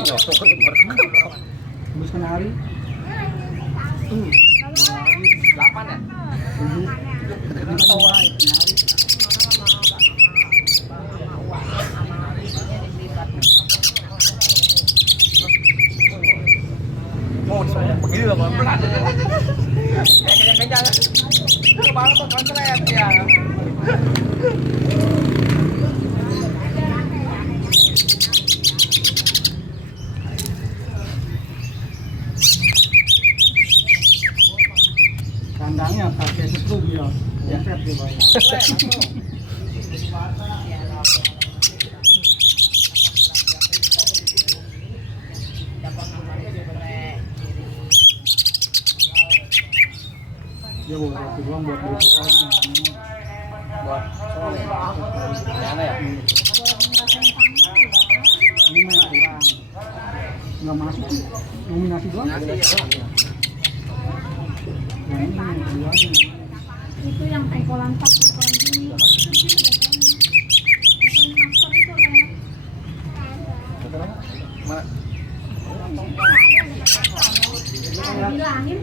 Tembus kenari. 8 ya? 7. Ini tawa kenari. Mau begini loh pelan. Kencang-kencang. Coba lo konslet ya. Kandangnya pakai setrum ya. Set di bawah. Dia bawa satu doang buat besok kayaknya. Buat mana ya? Ini mah kurang. Nggak masuk sih. Nominasi doang. Nah, ini yang keduanya. Itu yang pengkolan pak, pengkolan ini. Master itu Mana? Bilangin